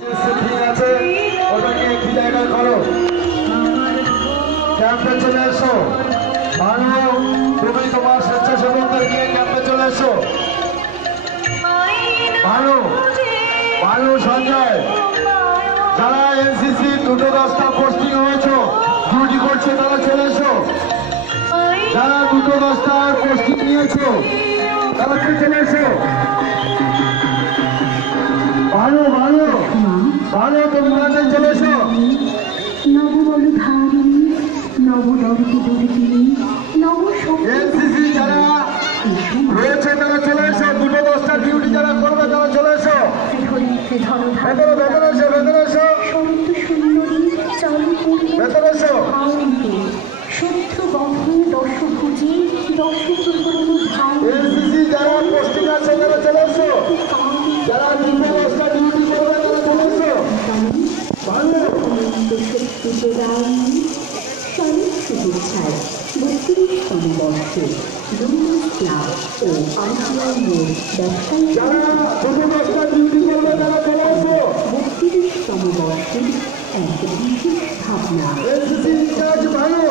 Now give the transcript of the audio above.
ঠিক আছে, ওটাকে একটি জায়গায় করো। ক্যাম্পে চলে এসো। ভালো, তুমি তোমার স্বেচ্ছাসেবকদের নিয়ে ক্যাম্পে চলে এসো। ভালো ভালো সঞ্জয়, যারা এনসিসি 2-10টা পোস্টিং হয়েছে, ডিউটি করছে, তারা চলে এসো। যারা 2-10টা পোস্টিং নিয়েছো তারা চলে এসো। ভালো ভালো ভালো, তোমরা চলে এসো। এনসিসি যারা রয়েছে তারা চলে এসো। 2-10টা ডিউটি যারা করবে তারা চলে এসো। ভেতরে ভেতরে এসো, ভেতরে এসো, ভেতরে এসো। এনসিসি যারা পোস্টিং আছে তারা চলে এসো। যারা 2-10টা ডিউটি করবে তারা চলে এসো। ভালো শুভেচ্ছায় 32তম বর্ষে ডুমুস ক্লাব ও আইটিআই মোড় ব্যবসায়ী যারা 2-10টা ডিউটি করবে তারা চলে এসো। 32তম বর্ষের এক বিশেষ ভাবনা এনসিসি কাজ ভালো।